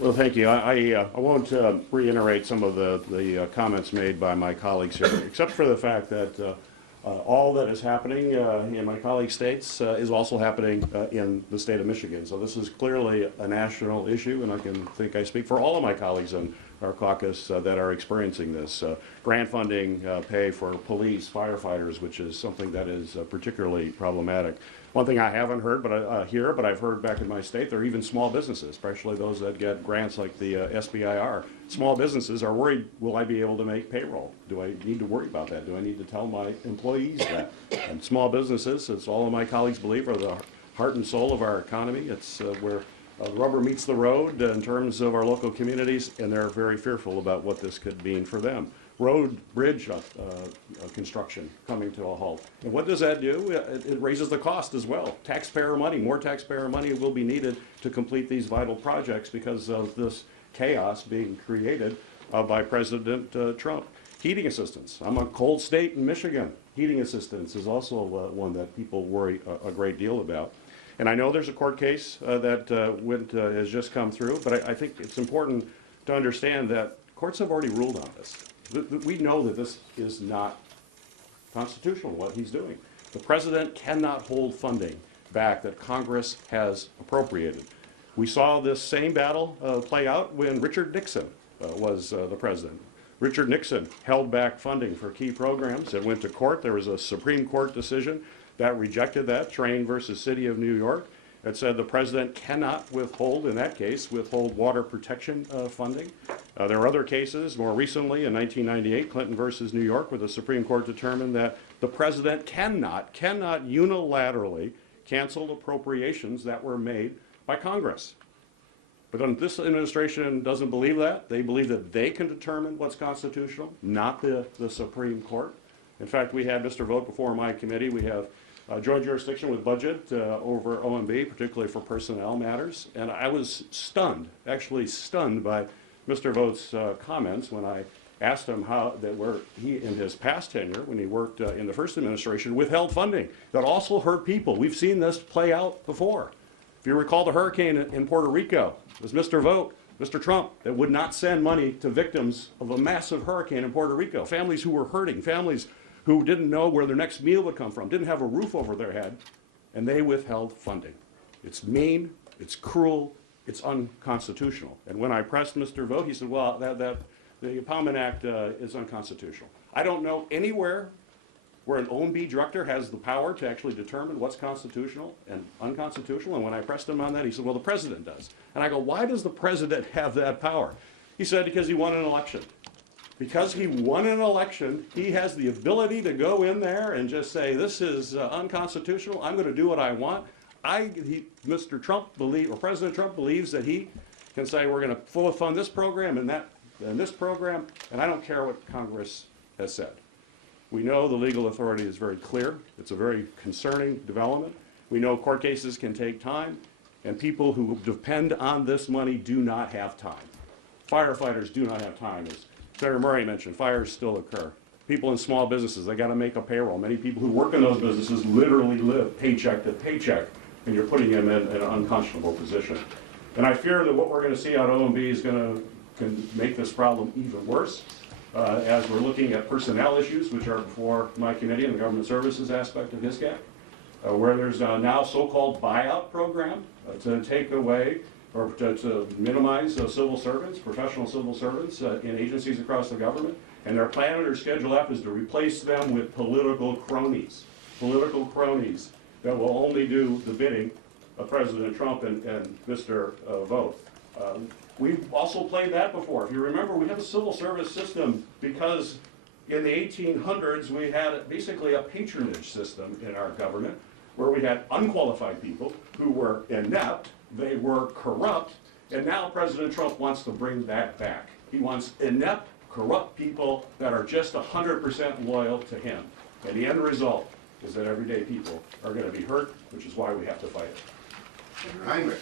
Well, thank you. I won't reiterate some of the comments made by my colleagues here, except for the fact that all that is happening in my colleague states is also happening in the state of Michigan. So this is clearly a national issue, and I speak for all of my colleagues in our caucus that are experiencing this. Grant funding pay for police, firefighters, which is something that is particularly problematic. One thing I haven't heard but I've heard back in my state, there are even small businesses, especially those that get grants like the SBIR. Small businesses are worried, will I be able to make payroll? Do I need to worry about that? Do I need to tell my employees that? And small businesses, as all of my colleagues believe, are the heart and soul of our economy. It's where the rubber meets the road in terms of our local communities, and they're very fearful about what this could mean for them. Bridge construction coming to a halt. And what does that do? It raises the cost as well. Taxpayer money, more taxpayer money will be needed to complete these vital projects because of this chaos being created by President Trump. Heating assistance. I'm a cold state in Michigan. Heating assistance is also one that people worry a great deal about. And I know there's a court case that has just come through, but I think it's important to understand that courts have already ruled on this. We know that this is not constitutional, what he's doing. The president cannot hold funding back that Congress has appropriated. We saw this same battle play out when Richard Nixon was the president. Richard Nixon held back funding for key programs. It went to court. There was a Supreme Court decision that rejected that, Train versus City of New York. It said the president cannot withhold, in that case, withhold water protection funding. There are other cases, more recently in 1998, Clinton versus New York, where the Supreme Court determined that the president cannot unilaterally cancel appropriations that were made by Congress. But this administration doesn't believe that. They believe that they can determine what's constitutional, not the Supreme Court. In fact, we had Mr. Vogt before my committee. We have joint jurisdiction with budget over OMB, particularly for personnel matters. And I was stunned, actually stunned by Mr. Vogt's comments when I asked him where he, in his past tenure, when he worked in the first administration, withheld funding that also hurt people. We've seen this play out before. If you recall the hurricane in Puerto Rico, it was Mr. Vogt, Mr. Trump, that would not send money to victims of a massive hurricane in Puerto Rico, families who were hurting, families who didn't know where their next meal would come from, didn't have a roof over their head, and they withheld funding. It's mean, it's cruel, it's unconstitutional. And when I pressed Mr. Vogt, he said, well, the Empowerment Act is unconstitutional. I don't know anywhere where an OMB director has the power to actually determine what's constitutional and unconstitutional. And when I pressed him on that, he said, well, the president does. And I go, why does the president have that power? He said, because he won an election. Because he won an election, he has the ability to go in there and just say, this is unconstitutional, I'm going to do what I want. Mr. Trump or President Trump believes that he can say, we're going to fully fund this program and this program, and I don't care what Congress has said. We know the legal authority is very clear. It's a very concerning development. We know court cases can take time, and people who depend on this money do not have time. Firefighters do not have time. As Senator Murray mentioned, fires still occur. People in small businesses, they got to make a payroll. Many people who work in those businesses literally live paycheck to paycheck, and you're putting them in an unconscionable position. And I fear that what we're going to see out of OMB is can make this problem even worse as we're looking at personnel issues, which are before my committee and the government services aspect of HISCAC, where there's now so-called buyout program to take away or to minimize civil servants, professional civil servants in agencies across the government. And their plan under Schedule F is to replace them with political cronies that will only do the bidding of President Trump and Mr. Vogt. We've also played that before. If you remember, we have a civil service system because in the 1800s we had basically a patronage system in our government where we had unqualified people who were inept, they were corrupt, and now President Trump wants to bring that back. He wants inept, corrupt people that are just 100% loyal to him. And the end result is that everyday people are going to be hurt, which is why we have to fight it. Senator Heinrich.